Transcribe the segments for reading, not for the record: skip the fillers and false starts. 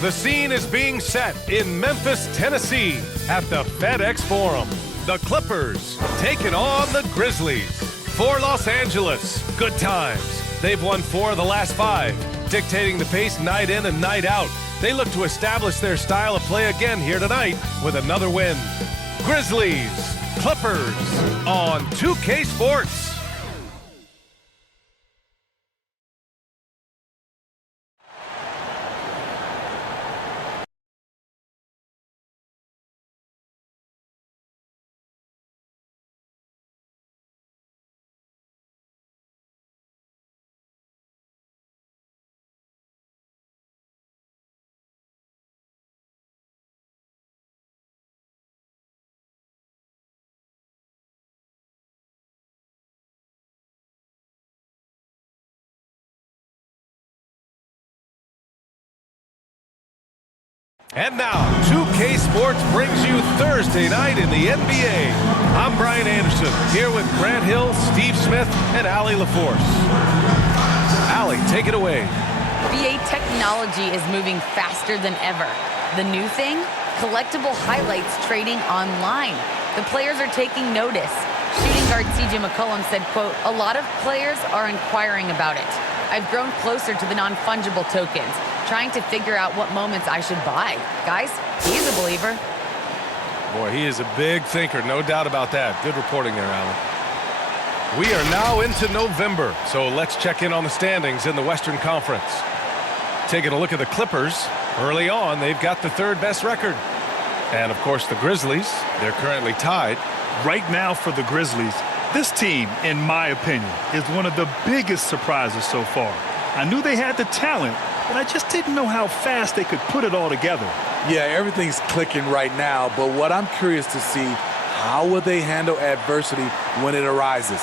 The scene is being set in Memphis, Tennessee at the FedEx Forum. The Clippers taking on the Grizzlies. For Los Angeles, good times. They've won 4 of the last 5, dictating the pace night in and night out. They look to establish their style of play again here tonight with another win. Grizzlies, Clippers on 2K Sports. And now, 2K Sports brings you Thursday night in the NBA. I'm Brian Anderson, here with Grant Hill, Steve Smith, and Allie LaForce. Allie, take it away. NBA technology is moving faster than ever. The new thing? Collectible highlights trading online. The players are taking notice. Shooting guard CJ McCollum said, quote, "A lot of players are inquiring about it. I've grown closer to the non-fungible tokens, trying to figure out what moments I should buy." Guys, he's a believer. Boy, he is a big thinker, no doubt about that. Good reporting there, Alan. We are now into November, so let's check in on the standings in the Western Conference. Taking a look at the Clippers, early on, they've got the 3rd best record. And, of course, the Grizzlies, they're currently tied. Right now for the Grizzlies, this team, in my opinion, is one of the biggest surprises so far. I knew they had the talent, but I just didn't know how fast they could put it all together. Yeah, everything's clicking right now, but what I'm curious to see, how will they handle adversity when it arises?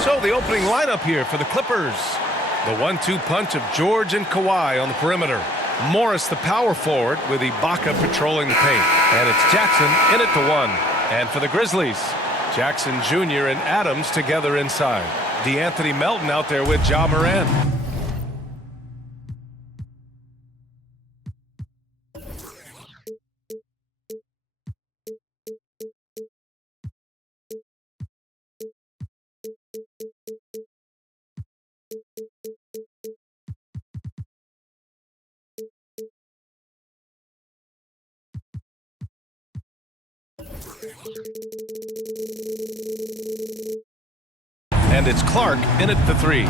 So the opening lineup here for the Clippers. The 1-2 punch of George and Kawhi on the perimeter. Morris, the power forward, with Ibaka patrolling the paint. And it's Jackson in at the 1. And for the Grizzlies, Jackson Jr. and Adams together inside. DeAnthony Melton out there with Ja Morant. And it's Clark in at the 3.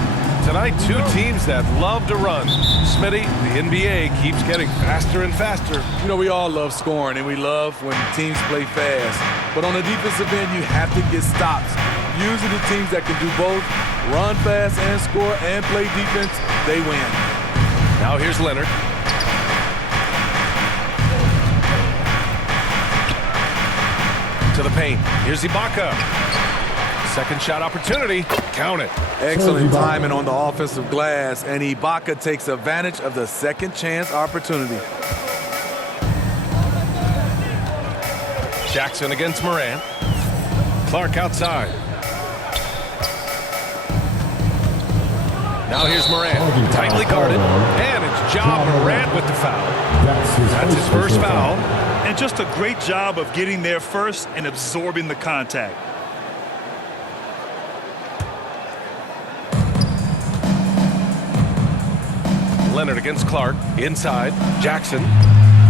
Tonight, 2 teams that love to run. Smitty, the NBA keeps getting faster and faster. You know, we all love scoring, and we love when teams play fast. But on the defensive end, you have to get stops. Usually the teams that can do both, run fast and score and play defense, they win. Now here's Leonard. To the paint. Here's Ibaka. Second shot opportunity. Count it. Excellent timing on the offensive glass, and Ibaka takes advantage of the second chance opportunity. Jackson against Morant. Clark outside. Now here's Morant. Tightly guarded. And it's Ja Morant with the foul. That's his first foul. And just a great job of getting there first and absorbing the contact. Leonard against Clark. Inside. Jackson.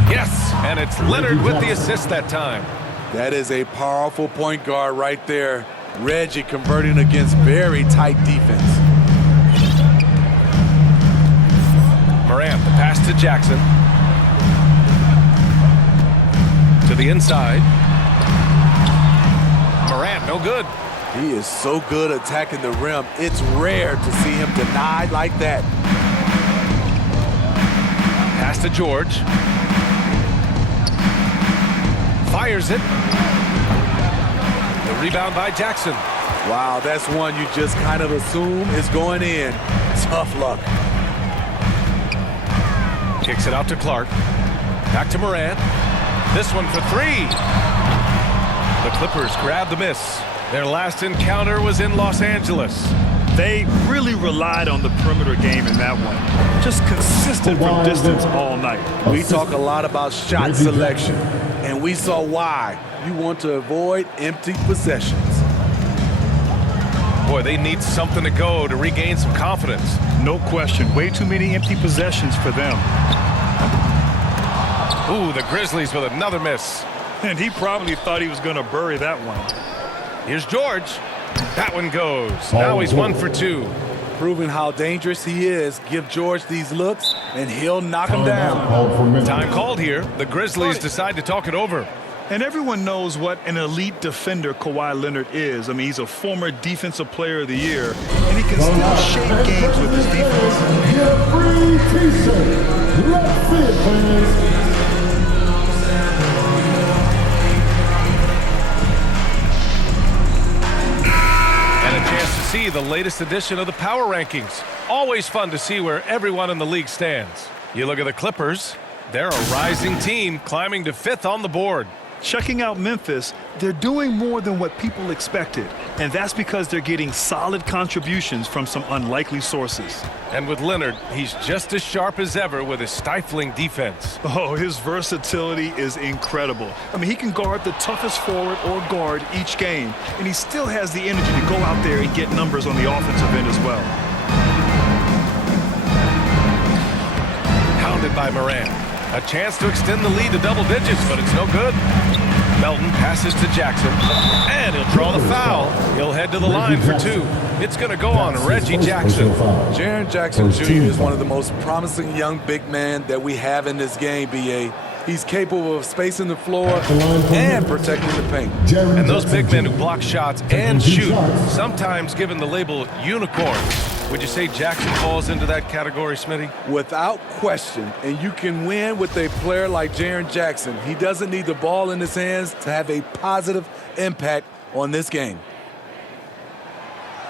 Yes! And it's Leonard with the assist that time. That is a powerful point guard right there. Reggie converting against very tight defense. Morant, the pass to Jackson. To the inside. Morant, no good. He is so good attacking the rim. It's rare to see him denied like that. Pass to George. Fires it. The rebound by Jackson. Wow, that's one you just kind of assume is going in. Tough luck. Kicks it out to Clark. Back to Morant. This one for 3. The Clippers grab the miss. Their last encounter was in Los Angeles. They really relied on the perimeter game in that one. Just consistent from distance all night. We talk a lot about shot selection, and we saw why. You want to avoid empty possessions. Boy, they need something to go to regain some confidence. No question. Way too many empty possessions for them. Ooh, the Grizzlies with another miss. And he probably thought he was going to bury that one. Here's George. That one goes. Now he's 1 for 2. Proving how dangerous he is. Give George these looks, and he'll knock him down. Time called here. The Grizzlies decide to talk it over. And everyone knows what an elite defender Kawhi Leonard is. I mean, he's a former Defensive Player of the Year, and he can still shape games with his defense. And a chance to see the latest edition of the Power Rankings. Always fun to see where everyone in the league stands. You look at the Clippers. They're a rising team climbing to 5th on the board. Checking out Memphis, they're doing more than what people expected, and that's because they're getting solid contributions from some unlikely sources. And with Leonard, he's just as sharp as ever with his stifling defense. Oh, his versatility is incredible. I mean, he can guard the toughest forward or guard each game, and he still has the energy to go out there and get numbers on the offensive end as well. Pounded by Morant. A chance to extend the lead to double digits, but it's no good. Melton passes to Jackson, and he'll draw the foul. He'll head to the line for 2. It's going to go on Reggie Jackson. Jaren Jackson Jr. is one of the most promising young big men that we have in this game, B.A. He's capable of spacing the floor and protecting the paint. And those big men who block shots and shoot, sometimes given the label unicorn. Would you say Jackson falls into that category, Smitty? Without question, and you can win with a player like Jaren Jackson. He doesn't need the ball in his hands to have a positive impact on this game.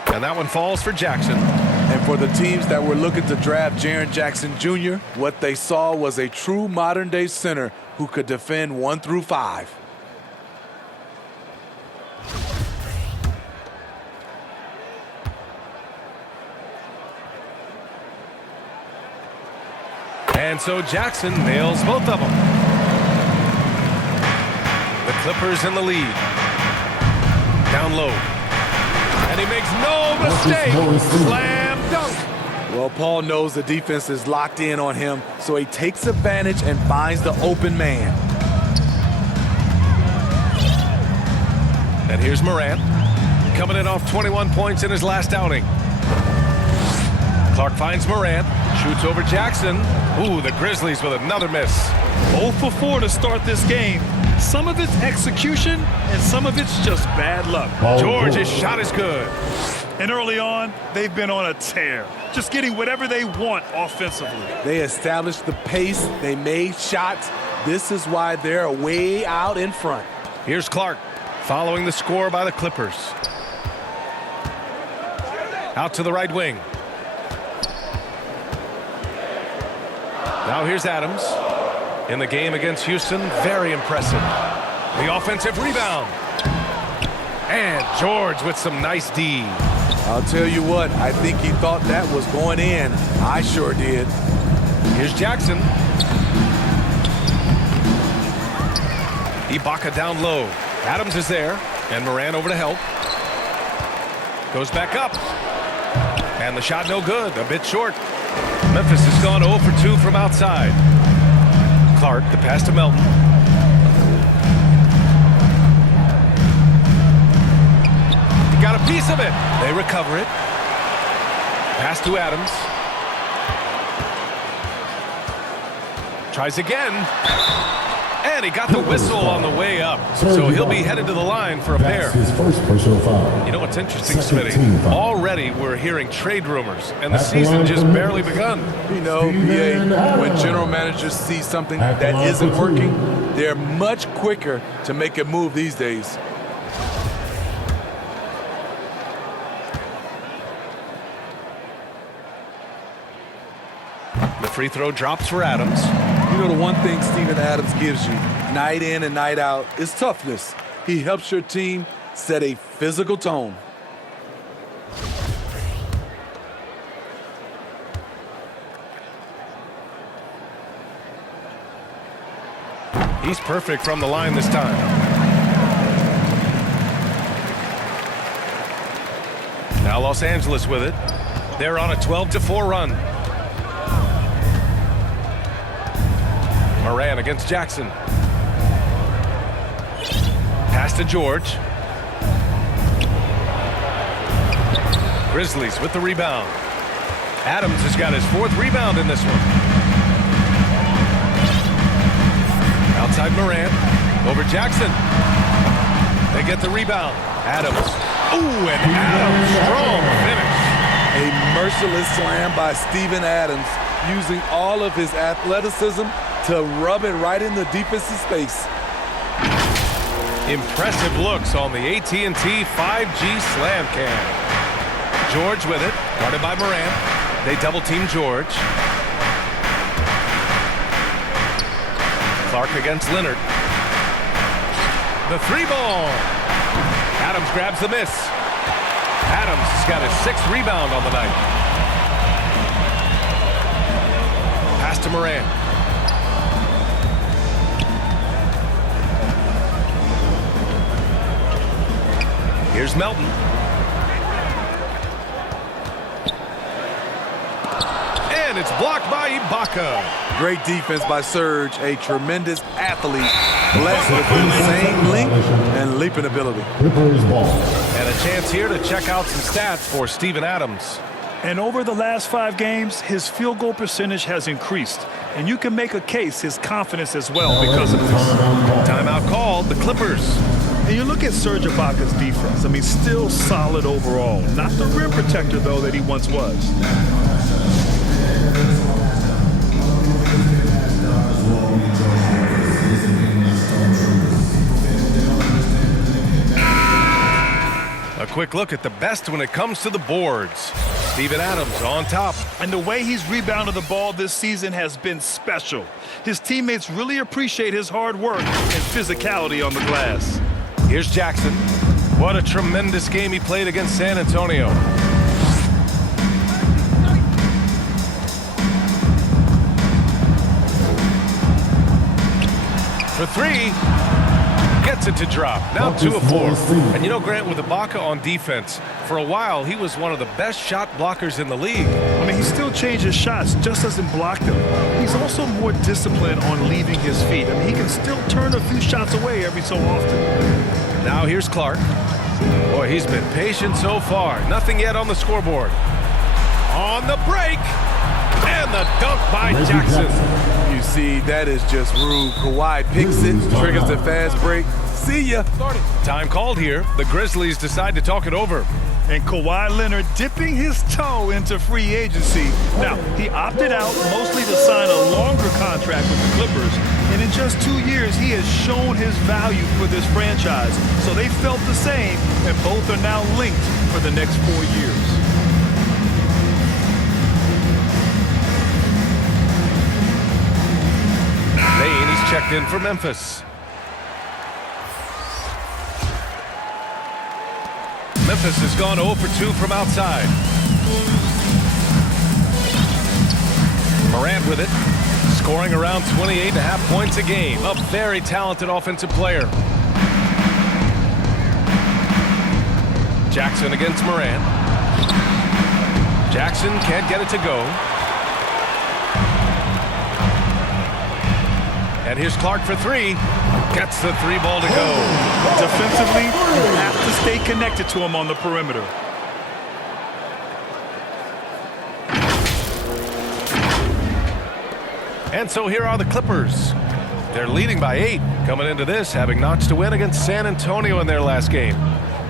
And that one falls for Jackson. And for the teams that were looking to draft Jaren Jackson Jr., what they saw was a true modern-day center who could defend 1 through 5. And so Jackson nails both of them. The Clippers in the lead. Down low. And he makes no mistake. Slam dunk. Well, Paul knows the defense is locked in on him, so he takes advantage and finds the open man. And here's Morant, coming in off 21 points in his last outing. Clark finds Morant, shoots over Jackson. Ooh, the Grizzlies with another miss. 0 for 4 to start this game. Some of it's execution, and some of it's just bad luck. George, his shot is good. And early on, they've been on a tear, just getting whatever they want offensively. They established the pace. They made shots. This is why they're way out in front. Here's Clark, following the score by the Clippers. Out to the right wing. Now here's Adams. In the game against Houston, very impressive. The offensive rebound. And George with some nice D. I'll tell you what, I think he thought that was going in. I sure did. Here's Jackson. Ibaka down low. Adams is there. And Morant over to help. Goes back up. And the shot no good. A bit short. Memphis has gone 0 for 2 from outside. Clark, the pass to Melton. He got a piece of it. They recover it. Pass to Adams. Tries again. And he got the whistle on the way up. So he'll be headed to the line for a pair. His first personal foul. You know what's interesting, Smitty? Already we're hearing trade rumors, and the season just barely begun. You know, BA, when general managers see something that isn't working, they're much quicker to make a move these days. The free throw drops for Adams. You know, the one thing Steven Adams gives you, night in and night out, is toughness. He helps your team set a physical tone. He's perfect from the line this time. Now Los Angeles with it. They're on a 12-4 run. Moran against Jackson. Pass to George. Grizzlies with the rebound. Adams has got his 4th rebound in this one. Outside Moran. Over Jackson. They get the rebound. Adams. Ooh, and Adams. Strong finish. A merciless slam by Steven Adams, using all of his athleticism to rub it right in the defensive space. Impressive looks on the AT&T 5G slam cam. George with it, guarded by Moran. They double-team George. Clark against Leonard. The 3-ball. Adams grabs the miss. Adams has got his 6th rebound on the night. Pass to Moran. Here's Melton. And it's blocked by Ibaka. Great defense by Serge, a tremendous athlete, blessed with insane length and leaping ability. And a chance here to check out some stats for Steven Adams. And over the last 5 games, his field goal percentage has increased. And you can make a case his confidence as well because of this. Timeout called, the Clippers. And you look at Serge Ibaka's defense. I mean, still solid overall. Not the rim protector, though, that he once was. A quick look at the best when it comes to the boards. Steven Adams on top. And the way he's rebounded the ball this season has been special. His teammates really appreciate his hard work and physicality on the glass. Here's Jackson. What a tremendous game he played against San Antonio. For 3. Gets it to drop. Now 2 of 4. And you know, Grant, with Ibaka on defense, for a while he was one of the best shot blockers in the league. I mean, he still changes shots, just doesn't block them. He's also more disciplined on leaving his feet. I mean, he can still turn a few shots away every so often. Now here's Clark. Boy, he's been patient so far. Nothing yet on the scoreboard. On the break. And the dunk by Jackson. You see, that is just rude. Kawhi picks it, triggers the fast break. See ya. Time called here. The Grizzlies decide to talk it over. And Kawhi Leonard dipping his toe into free agency. Now, he opted out mostly to sign a longer contract with the Clippers. And in just 2 years, he has shown his value for this franchise. So they felt the same, and both are now linked for the next 4 years. Maine is checked in for Memphis. Memphis has gone 0 for 2 from outside. Morant with it, scoring around 28.5 points a game. A very talented offensive player. Jackson against Morant. Jackson can't get it to go. And here's Clark for 3. Gets the 3-ball to go. Defensively, you have to stay connected to him on the perimeter. And so here are the Clippers. They're leading by 8, coming into this, having notched a win against San Antonio in their last game.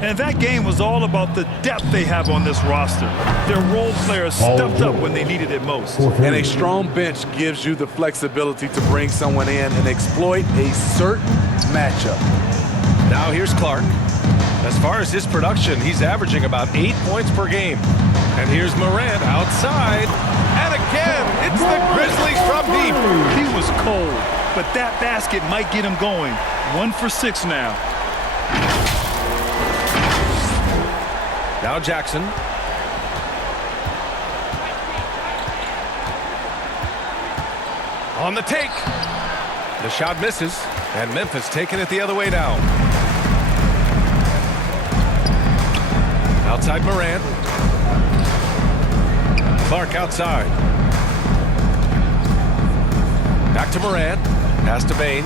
And that game was all about the depth they have on this roster. Their role players stepped up when they needed it most. And a strong bench gives you the flexibility to bring someone in and exploit a certain matchup. Now here's Clark. As far as his production, he's averaging about 8 points per game. And here's Morant outside. And again, it's the Grizzlies from deep. He was cold, but that basket might get him going. 1 for 6 now. Now Jackson. On the take. The shot misses. And Memphis taking it the other way now. Outside Morant. Clark outside. Back to Morant. Pass to Bane.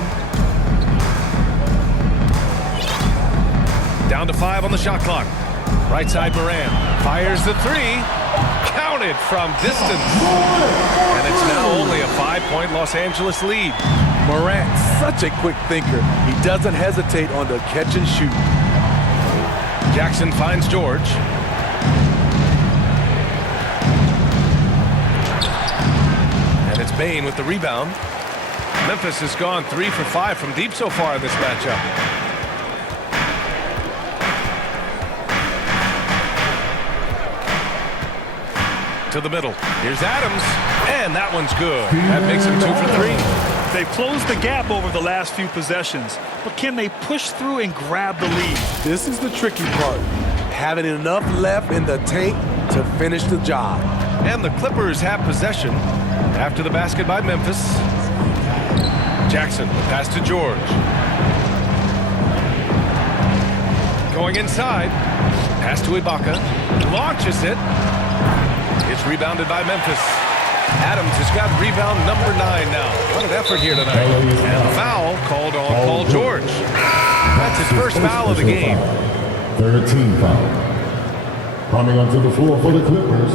Down to 5 on the shot clock. Right side Morant. Fires the 3. Counted from distance. And it's now only a 5-point Los Angeles lead. Morant, such a quick thinker. He doesn't hesitate on the catch and shoot. Jackson finds George. And it's Bane with the rebound. Memphis has gone 3 for 5 from deep so far in this matchup. To the middle. Here's Adams. And that one's good. That makes him 2 for 3. They've closed the gap over the last few possessions, but can they push through and grab the lead? This is the tricky part. Having enough left in the tank to finish the job. And the Clippers have possession after the basket by Memphis. Jackson, pass to George. Going inside. Pass to Ibaka. Launches it. It's rebounded by Memphis. Adams has got rebound number 9 now. What an effort here tonight. And foul called on Paul George. That's his first foul of the game. 13 foul. Coming onto the floor for the Clippers,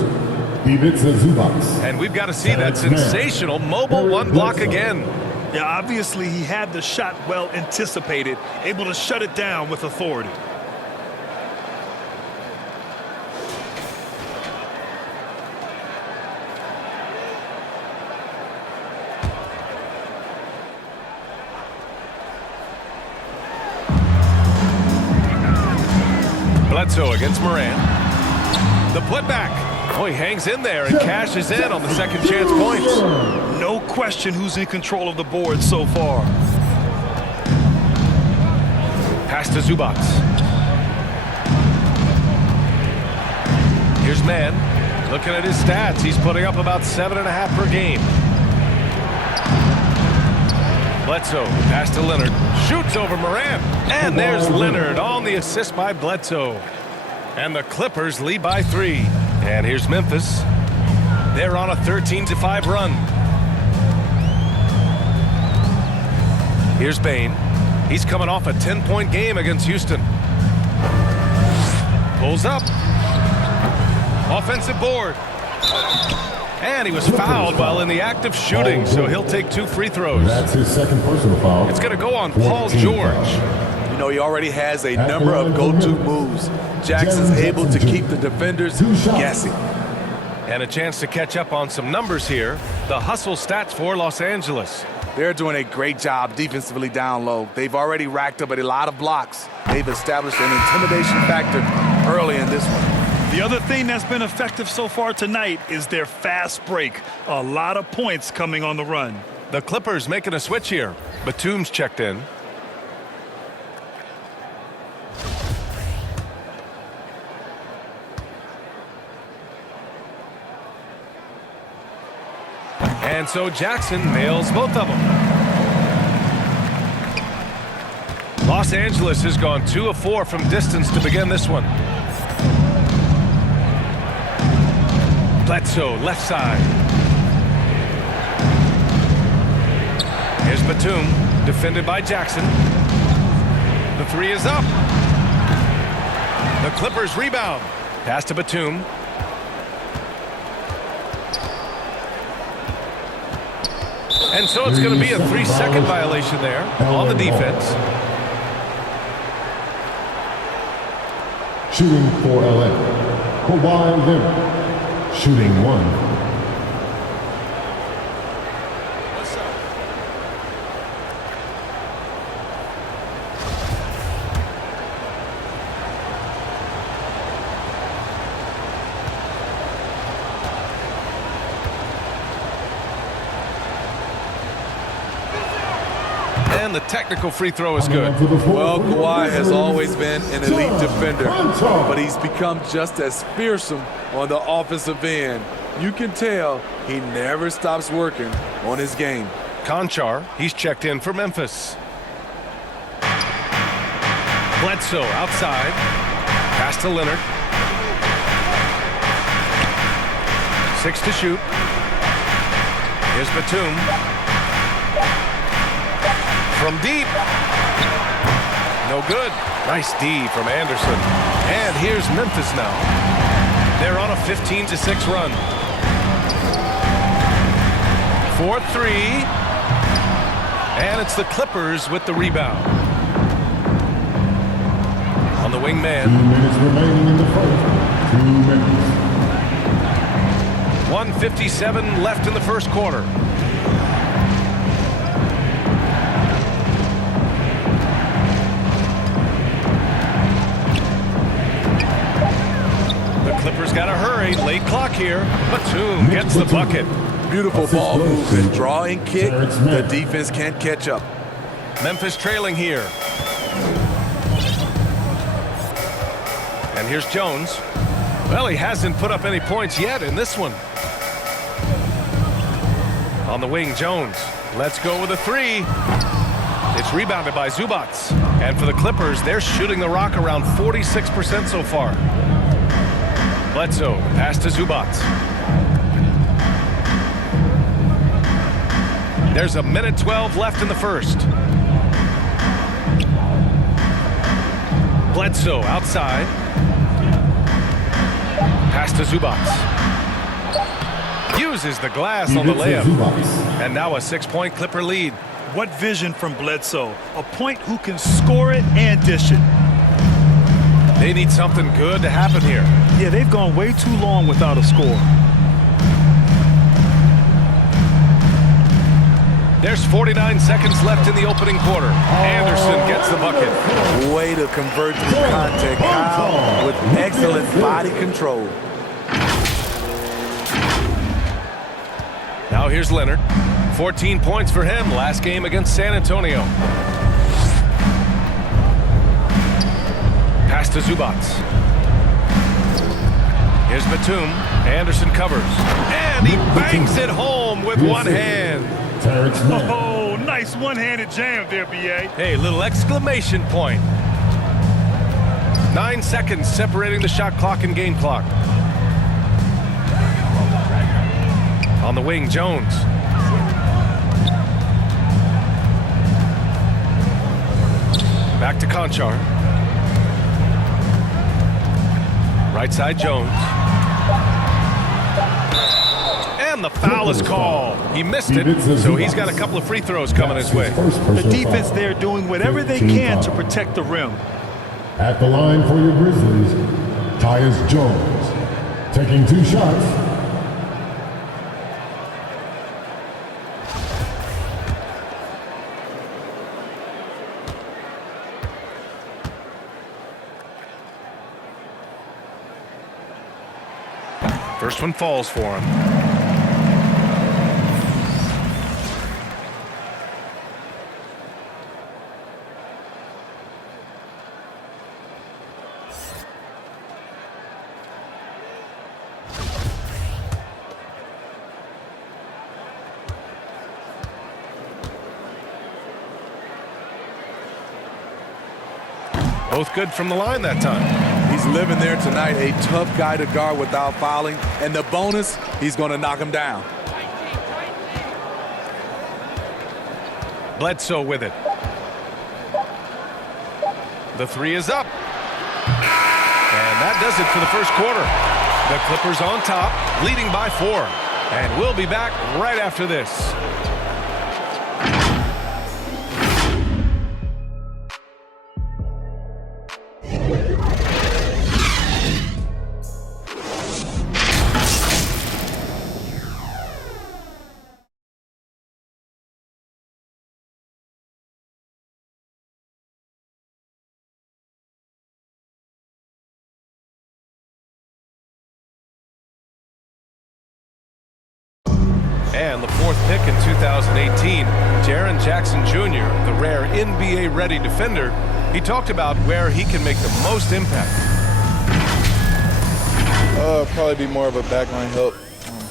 Ivica Zubac. And we've got to see that sensational mobile one block again. Yeah, obviously he had the shot well anticipated, able to shut it down with authority. Bledsoe against Morant. The putback. Oh, he hangs in there and cashes in on the second chance points. No question who's in control of the board so far. Pass to Zubac. Here's Mann. Looking at his stats, he's putting up about 7.5 per game. Bledsoe, pass to Leonard. Shoots over Morant. And there's Leonard on the assist by Bledsoe. And the Clippers lead by 3. And here's Memphis. They're on a 13-5 run. Here's Bane. He's coming off a 10-point game against Houston. Pulls up. Offensive board. And he was fouled while in the act of shooting, so he'll take 2 free throws. That's his second personal foul. It's going to go on Paul George. You know, he already has a number of go-to moves. Jackson's able to keep the defenders guessing. And a chance to catch up on some numbers here. The hustle stats for Los Angeles. They're doing a great job defensively down low. They've already racked up a lot of blocks. They've established an intimidation factor early in this one. The other thing that's been effective so far tonight is their fast break. A lot of points coming on the run. The Clippers making a switch here. Batum's checked in. And so Jackson nails both of them. Los Angeles has gone 2 of 4 from distance to begin this one. Bledsoe, left side. Here's Batum, defended by Jackson. The 3 is up. The Clippers rebound. Pass to Batum. And so it's going to be a 3-second violation there on the defense. Shooting for LA, Kawhi Leonard. Shooting 1. And the technical free throw is good. Well, Kawhi has always been an elite defender, but he's become just as fearsome on the offensive end. You can tell he never stops working on his game. Conchar, he's checked in for Memphis. Bledsoe outside. Pass to Leonard. 6 to shoot. Here's Batum. From deep. No good. Nice D from Anderson. And here's Memphis now. They're on a 15-6 run. 4-3. And it's the Clippers with the rebound. On the wingman. 2 minutes remaining in the first. 2 minutes. 1:57 left in the first quarter. The Clippers got to hurry. Late clock here. Batum gets the bucket. Beautiful ball movement. Draw and kick. The defense can't catch up. Memphis trailing here. And here's Jones. Well, he hasn't put up any points yet in this one. On the wing, Jones. Let's go with a 3. It's rebounded by Zubac. And for the Clippers, they're shooting the rock around 46% so far. Bledsoe, pass to Zubac. There's a minute 12 left in the first. Bledsoe outside. Pass to Zubac. Uses the glass on the layup. And now a 6-point Clipper lead. What vision from Bledsoe. A point who can score it and dish it. They need something good to happen here. Yeah, they've gone way too long without a score. There's 49 seconds left in the opening quarter. Anderson gets the bucket. Way to convert through contact, Kyle, with excellent body control. Now here's Leonard. 14 points for him last game against San Antonio. Pass to Zubac. Here's Batum. Anderson covers. And he banks it home with one hand. Oh, nice one-handed jam there, B.A. Hey, little exclamation point. 9 seconds separating the shot clock and game clock. On the wing, Jones. Back to Conchar. Right side, Jones. And the foul is called. He missed it, so he's got a couple of free throws coming his way. The defense there doing whatever they can to protect the rim. At the line for your Grizzlies, Tyus Jones. Taking 2 shots. First one falls for him. Both good from the line that time. He's living there tonight, a tough guy to guard without fouling. And the bonus, he's going to knock him down. Bledsoe with it. The 3 is up. And that does it for the first quarter. The Clippers on top, leading by 4. And we'll be back right after this. And the 4th pick in 2018, Jaren Jackson Jr., the rare NBA-ready defender, he talked about where he can make the most impact. Probably be more of a backline help,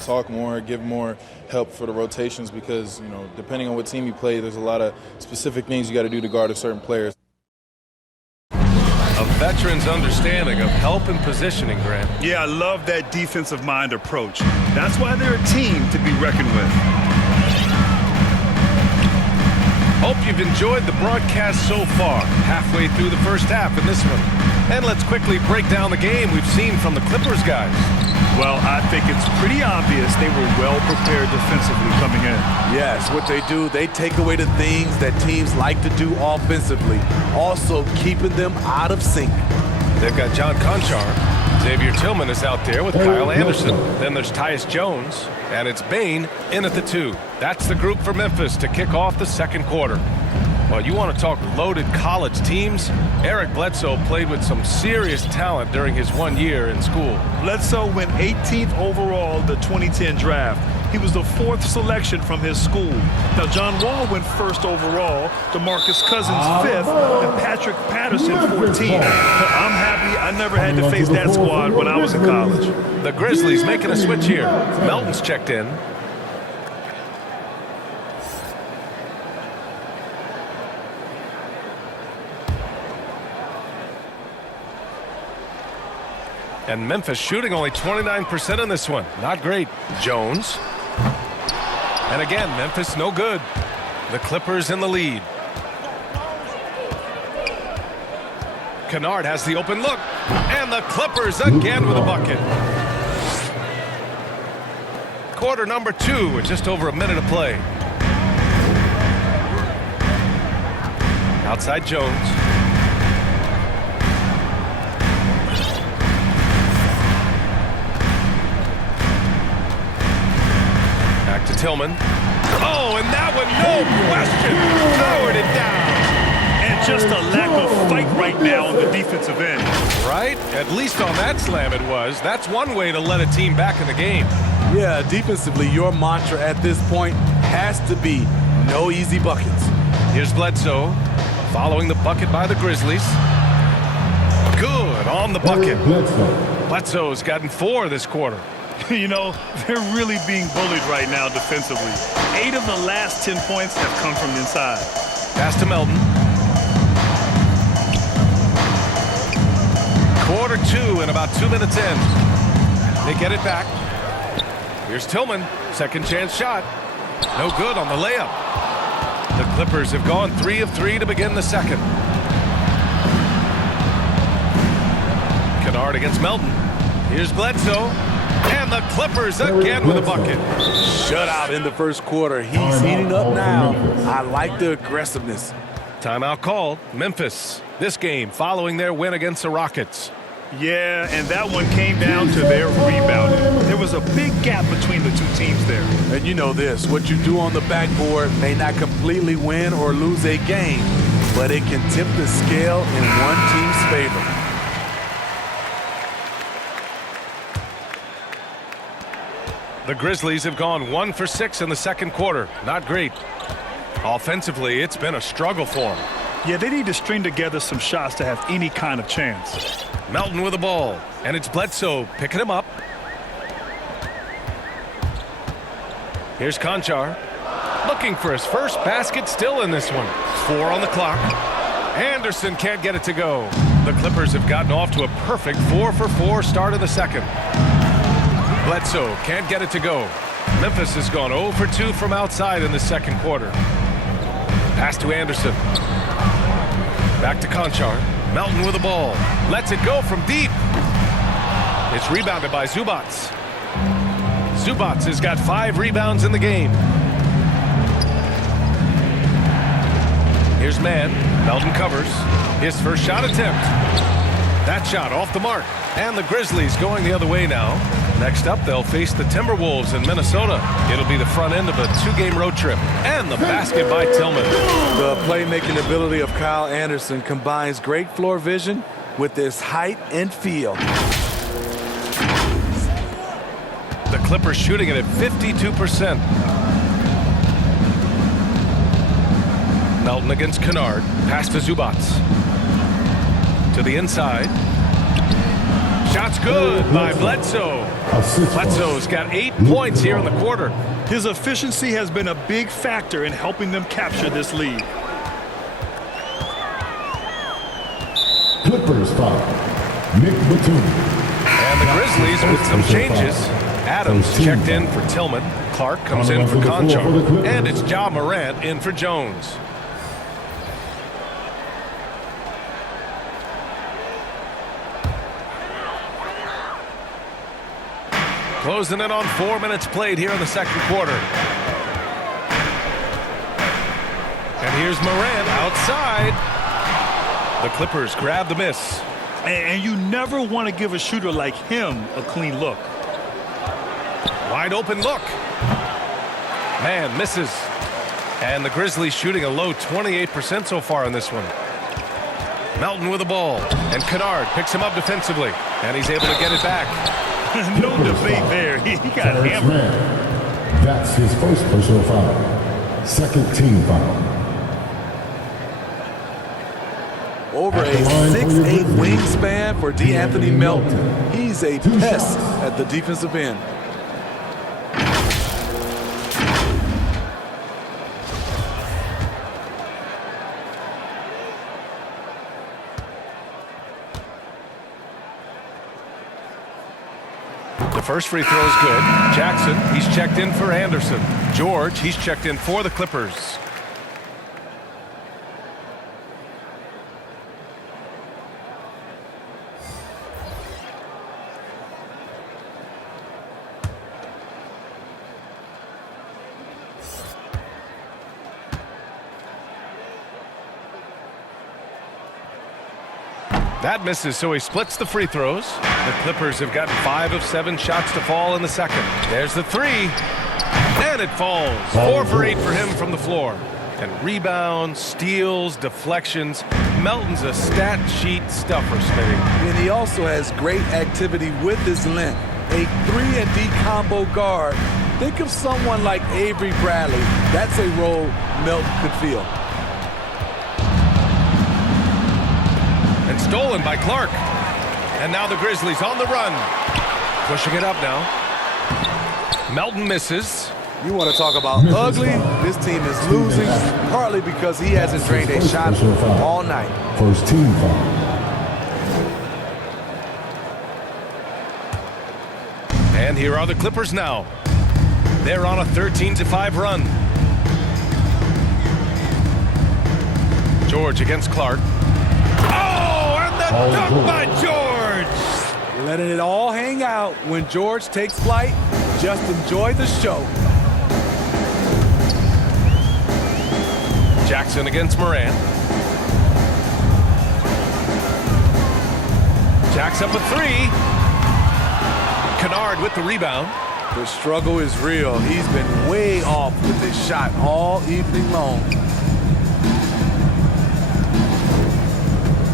talk more, give more help for the rotations because, you know, depending on what team you play, there's a lot of specific things you got to do to guard a certain player. veteran's understanding of help and positioning, Grant. Yeah, I love that defensive mind approach. That's why they're a team to be reckoned with. Hope you've enjoyed the broadcast so far. Halfway through the first half in this one. And let's quickly break down the game we've seen from the Clippers guys. Well, I think it's pretty obvious they were well prepared defensively coming in. Yes, what they do, they take away the things that teams like to do offensively, also keeping them out of sync. They've got John Conchar. Xavier Tillman is out there with Kyle Anderson. Then there's Tyus Jones, and it's Bane in at the 2. That's the group for Memphis to kick off the second quarter. Well, you want to talk loaded college teams? Eric Bledsoe played with some serious talent during his 1 year in school. Bledsoe went 18th overall in the 2010 draft. He was the 4th selection from his school. Now, John Wall went 1st overall, DeMarcus Cousins 5th, and Patrick Patterson 14th. I'm happy I never had to face that squad when I was in college. The Grizzlies making a switch here. Melton's checked in. And Memphis shooting only 29% in this one. Not great. Jones. And again, Memphis no good. The Clippers in the lead. Kennard has the open look. And the Clippers again with a bucket. Quarter number 2 with just over a minute of play. Outside Jones. Back to Tillman. Oh, and that one, no question, powered it down. And just a lack of fight right now on the defensive end. Right? At least on that slam it was. That's one way to let a team back in the game. Yeah, defensively, your mantra at this point has to be no easy buckets. Here's Bledsoe following the bucket by the Grizzlies. Good on the bucket. Bledsoe's gotten 4 this quarter. You know, they're really being bullied right now defensively. 8 of the last 10 points have come from inside. Pass to Melton. Quarter 2 and about 2 minutes in. They get it back. Here's Tillman. Second chance shot. No good on the layup. The Clippers have gone 3 of 3 to begin the second. Kennard against Melton. Here's Bledsoe. And the Clippers again with a bucket. Shutout in the first quarter. He's heating up now. I like the aggressiveness. Timeout called. Memphis. This game following their win against the Rockets. Yeah, and that one came down to their rebounding. There was a big gap between the two teams there. And you know this, what you do on the backboard may not completely win or lose a game, but it can tip the scale in one team's favor. The Grizzlies have gone 1 for 6 in the second quarter. Not great. Offensively, it's been a struggle for them. Yeah, they need to string together some shots to have any kind of chance. Melton with the ball, and it's Bledsoe picking him up. Here's Conchar, looking for his first basket still in this one. 4 on the clock. Anderson can't get it to go. The Clippers have gotten off to a perfect 4 for 4 start of the second. Bledsoe can't get it to go. Memphis has gone 0 for 2 from outside in the second quarter. Pass to Anderson. Back to Conchar. Melton with the ball. Lets it go from deep. It's rebounded by Zubats. Zubats has got 5 rebounds in the game. Here's Mann. Melton covers. His first shot attempt. That shot off the mark. And the Grizzlies going the other way now. Next up, they'll face the Timberwolves in Minnesota. It'll be the front end of a 2-game road trip. And the basket by Tillman. The playmaking ability of Kyle Anderson combines great floor vision with his height and feel. The Clippers shooting it at 52%. Melton against Kennard. Pass to Zubats. To the inside. Shot's good by Bledsoe. Bledsoe's got 8 points here in the quarter. His efficiency has been a big factor in helping them capture this lead. Clippers foul. Nick Batum. And the Grizzlies with some changes. Adams checked in for Tillman. Clark comes in for Concho. And it's Ja Morant in for Jones. Closing in on 4 minutes played here in the second quarter. And here's Morant outside. The Clippers grab the miss. And you never want to give a shooter like him a clean look. Wide open look. Man misses. And the Grizzlies shooting a low 28% so far in this one. Melton with the ball. And Kennard picks him up defensively. And he's able to get it back. No debate there. He got hammered. That's his first personal foul. Second team foul. Over a 6'8" wingspan for D'Anthony Melton. He's a pest at the defensive end. The first free throw is good. Jackson, he's checked in for Anderson. George, he's checked in for the Clippers. That misses, so he splits the free throws. The Clippers have gotten 5 of 7 shots to fall in the second. There's the three, and it falls. 4 for 8 for him from the floor. And rebounds, steals, deflections. Melton's a stat sheet stuffer, Smitty. And he also has great activity with his length. A 3-and-D combo guard. Think of someone like Avery Bradley. That's a role Melton could fill. And stolen by Clark. And now the Grizzlies on the run. Pushing it up now. Melton misses. You want to talk about ugly? This team is losing, partly because he hasn't drained a shot all night. First team foul. And here are the Clippers now. They're on a 13-5 run. George against Clark. Oh, and the dunk by George! Letting it all hang out when George takes flight. Just enjoy the show. Jackson against Morant. Jacks up a three. Kennard with the rebound. The struggle is real. He's been way off with his shot all evening long.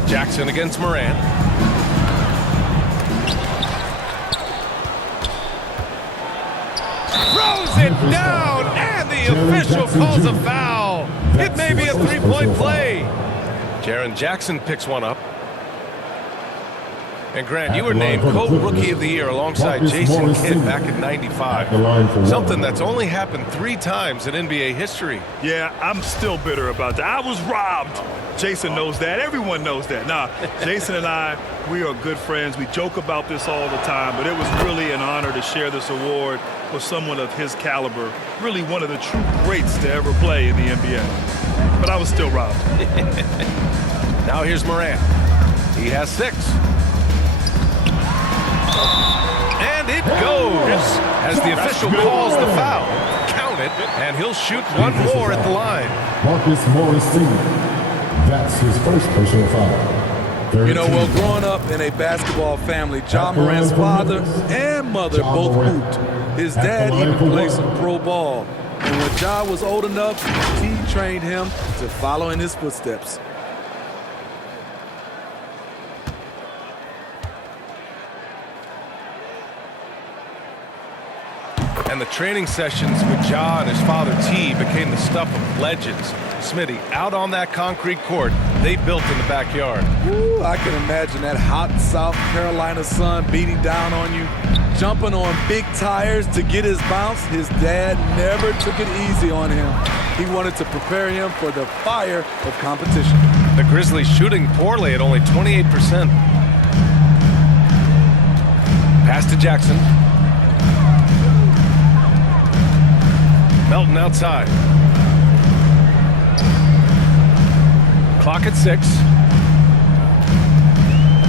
Jackson against Morant. Throws it down, and the official calls a foul. It may be a three-point play. Jaren Jackson picks one up. And Grant, you were named co-rookie of the year alongside Jason Kidd back in '95. Something that's only happened 3 times in NBA history. Yeah, I'm still bitter about that. I was robbed. Jason knows that. Everyone knows that. Nah, Jason and I, we are good friends. We joke about this all the time, but it was really an honor to share this award with someone of his caliber. Really one of the true greats to ever play in the NBA. But I was still robbed. Now here's Morant. He has 6. And it goes as the official calls the foul. Count it, and he'll shoot one more at the line. Marcus Morris Sr. That's his first personal foul. You know, well, growing up in a basketball family, Ja Morant's father and mother both hooped. His dad even played some pro ball. And when Ja was old enough, he trained him to follow in his footsteps. And the training sessions with Ja and his father T became the stuff of legends. Smitty, out on that concrete court they built in the backyard. Ooh, I can imagine that hot South Carolina sun beating down on you, jumping on big tires to get his bounce. His dad never took it easy on him. He wanted to prepare him for the fire of competition. The Grizzlies shooting poorly at only 28%. Pass to Jackson. Melton outside. Clock at 6.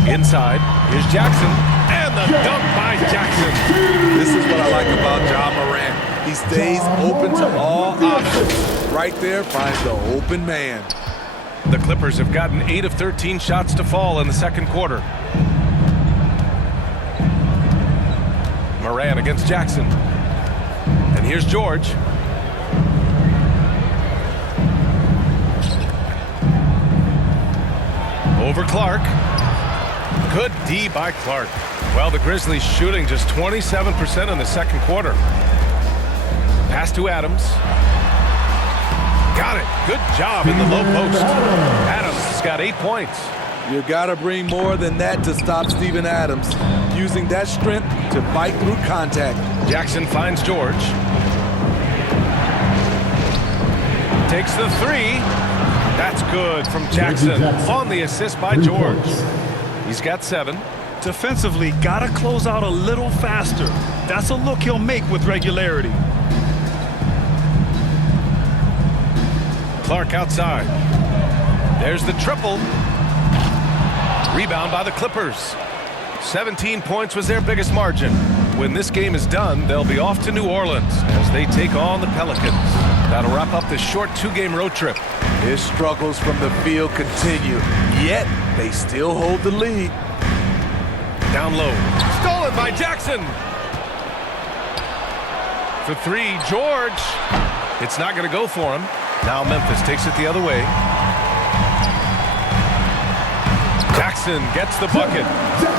Inside. Here's Jackson. And the dunk by Jackson. This is what I like about Ja Morant. He stays open to all options. Right there finds the open man. The Clippers have gotten 8 of 13 shots to fall in the second quarter. Morant against Jackson. And here's George. Over Clark. Good D by Clark. Well, the Grizzlies shooting just 27% in the second quarter. Pass to Adams. Got it. Good job in the low post. Adams has got 8 points. You gotta bring more than that to stop Steven Adams. Using that strength to fight through contact. Jackson finds George. Takes the 3. That's good from Jackson on the assist by George. He's got 7. Defensively, gotta close out a little faster. That's a look he'll make with regularity. Clark outside. There's the triple. Rebound by the Clippers. 17 points was their biggest margin. When this game is done, they'll be off to New Orleans as they take on the Pelicans. That'll wrap up this short 2-game road trip. His struggles from the field continue, yet they still hold the lead. Down low. Stolen by Jackson. For 3, George. It's not going to go for him. Now Memphis takes it the other way. Jackson gets the bucket.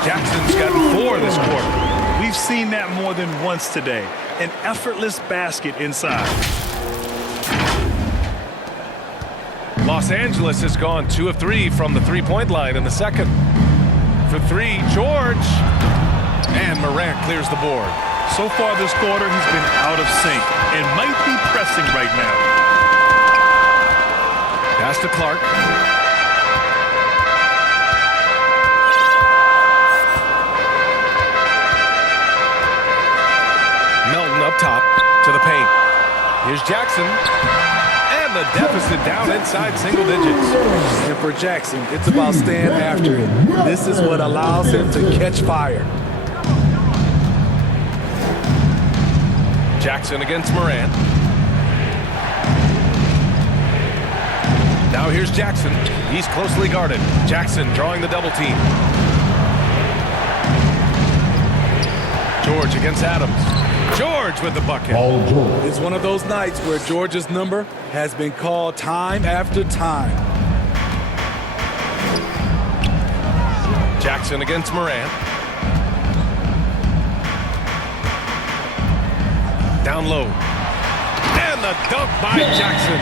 Jackson's gotten 4 this quarter. We've seen that more than once today. An effortless basket inside. Los Angeles has gone 2 of 3 from the three-point line in the second. For 3, George. And Morant clears the board. So far this quarter, he's been out of sync and might be pressing right now. Pass to Clark. Melton up top to the paint. Here's Jackson. And the deficit down inside single digits. And for Jackson, it's about staying after it. This is what allows him to catch fire. Jackson against Morant. Now here's Jackson. He's closely guarded. Jackson drawing the double team. George against Adams. George with the bucket. It's one of those nights where George's number has been called time after time. Jackson against Morant. Down low. And the dunk by Jackson.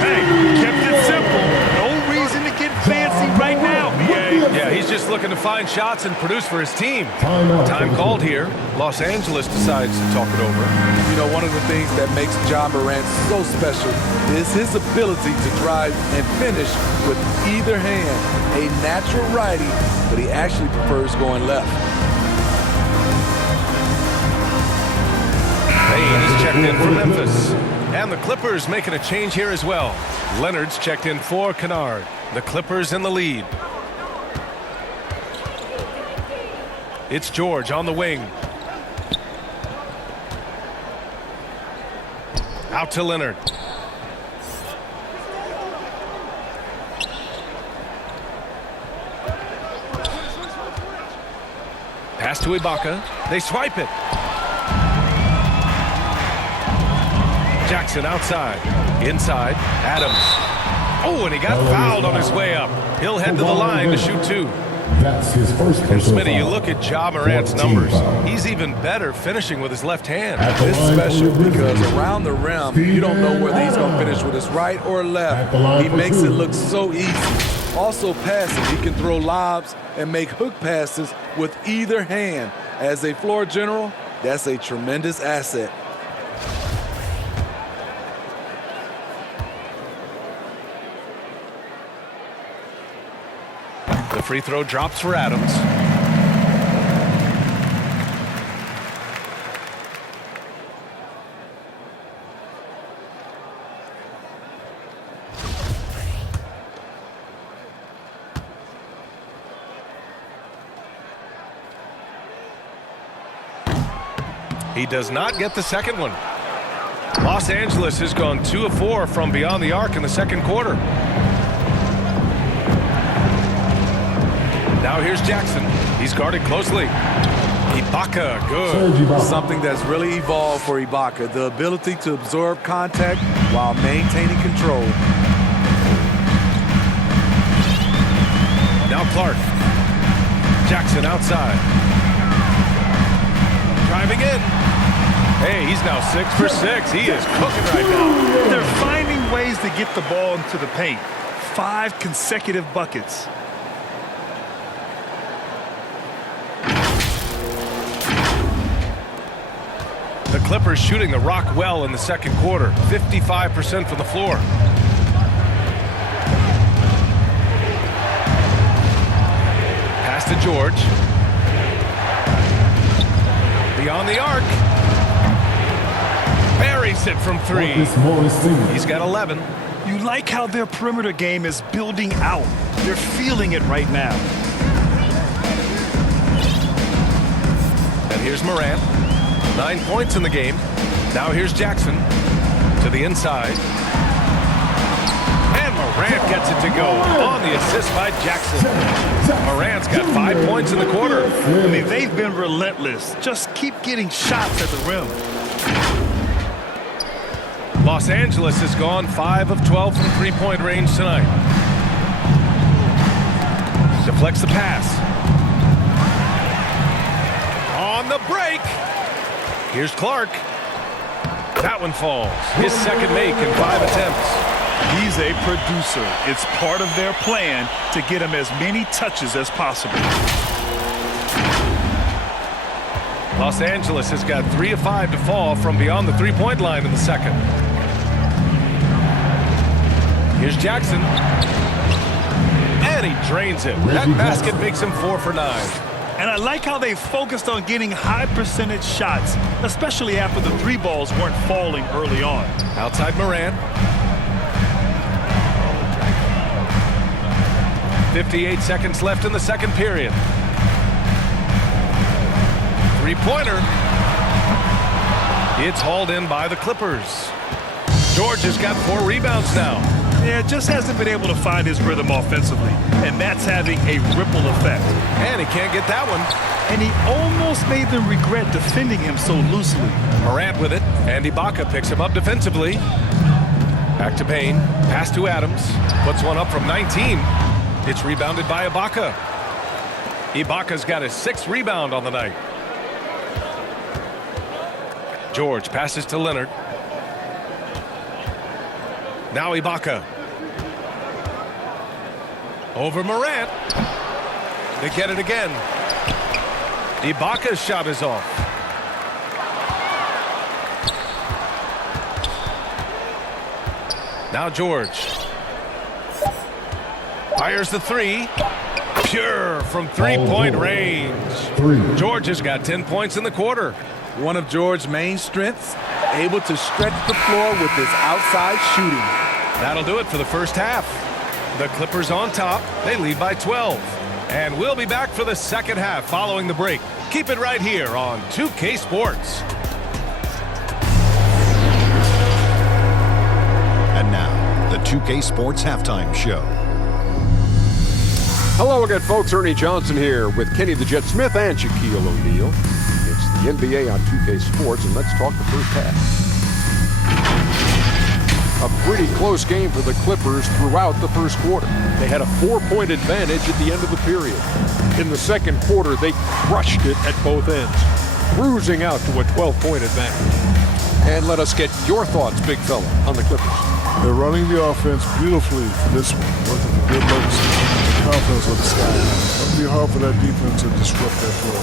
Hey, kept it simple. No reason to get fancy right now, BA. Yeah, he's just looking to find shots and produce for his team. Time called here. Los Angeles decides to talk it over. You know, one of the things that makes Ja Morant so special is his ability to drive and finish with either hand. A natural righty, but he actually prefers going left. Payne is checked in for Memphis. And the Clippers making a change here as well. Leonard's checked in for Garnered. The Clippers in the lead. It's George on the wing. Out to Leonard. Pass to Ibaka. They swipe it. Jackson outside. Inside. Adams. Oh, and he got fouled on his way up. He'll head to the line to shoot 2. That's his first And personal Smitty, you foul. look at Ja Morant's numbers. foul. He's even better finishing with his left hand. It's special because around the rim, you don't know whether he's going to finish with his right or left. He makes it look so easy. Also passing, he can throw lobs and make hook passes with either hand. As a floor general, that's a tremendous asset. The free throw drops for Adams. He does not get the second one. Los Angeles has gone 2 of 4 from beyond the arc in the second quarter. Now here's Jackson. He's guarded closely. Ibaka, good. Something that's really evolved for Ibaka, the ability to absorb contact while maintaining control. Now Clark. Jackson outside. Driving in. Hey, he's now 6 for 6. He is cooking right now. They're finding ways to get the ball into the paint. 5 consecutive buckets. The Clippers shooting the rock well in the second quarter. 55% from the floor. Pass to George. Beyond the arc. Buries it from 3. He's got 11. You like how their perimeter game is building out. They're feeling it right now. And here's Morant. 9 points in the game. Now here's Jackson to the inside. And Morant gets it to go on the assist by Jackson. Morant's got 5 points in the quarter. I mean, they've been relentless. Just keep getting shots at the rim. Los Angeles has gone 5 of 12 from three-point range tonight. Deflects the pass. On the break. Here's Clark. That one falls. His second make in 5 attempts. He's a producer. It's part of their plan to get him as many touches as possible. Los Angeles has got 3 of 5 to fall from beyond the three-point line in the second. Here's Jackson. And he drains it. That basket makes him 4 for 9. And I like how they focused on getting high percentage shots, especially after the 3 balls weren't falling early on. Outside Morant. 58 seconds left in the second period. Three-pointer. It's hauled in by the Clippers. George has got 4 rebounds now. Yeah, just hasn't been able to find his rhythm offensively, and that's having a ripple effect. And he can't get that one. And he almost made them regret defending him so loosely. Morant with it, and Ibaka picks him up defensively. Back to Payne. Pass to Adams. Puts one up from 19. It's rebounded by Ibaka. Ibaka's got his 6th rebound on the night. George passes to Leonard. Now Ibaka. Over Morant. They get it again. Ibaka's shot is off. Now George. Fires the 3. Pure from three-point range. George has got 10 points in the quarter. One of George's main strengths, able to stretch the floor with his outside shooting. That'll do it for the first half. The Clippers on top. They lead by 12. And we'll be back for the second half following the break. Keep it right here on 2K Sports. And now, the 2K Sports Halftime Show. Hello again, folks. Ernie Johnson here with Kenny the Jet Smith and Shaquille O'Neal. It's the NBA on 2K Sports, and let's talk the first half. A pretty close game for the Clippers throughout the first quarter. They had a 4-point advantage at the end of the period. In the second quarter, they crushed it at both ends, cruising out to a 12-point advantage. And let us get your thoughts, big fella, on the Clippers. They're running the offense beautifully for this one. Working for good looks, confidence on the sky. It'll be hard for that defense to disrupt that flow.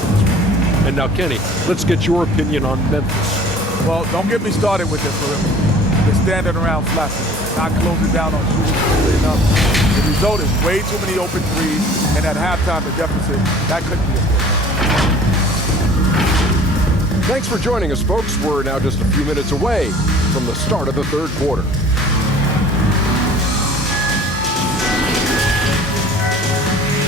And now, Kenny, let's get your opinion on Memphis. Well, don't get me started with this. They're standing around flat, not closing down on shooting enough. The result is way too many open threes, and at halftime, the deficit, that couldn't be avoided. Thanks for joining us, folks. We're now just a few minutes away from the start of the third quarter.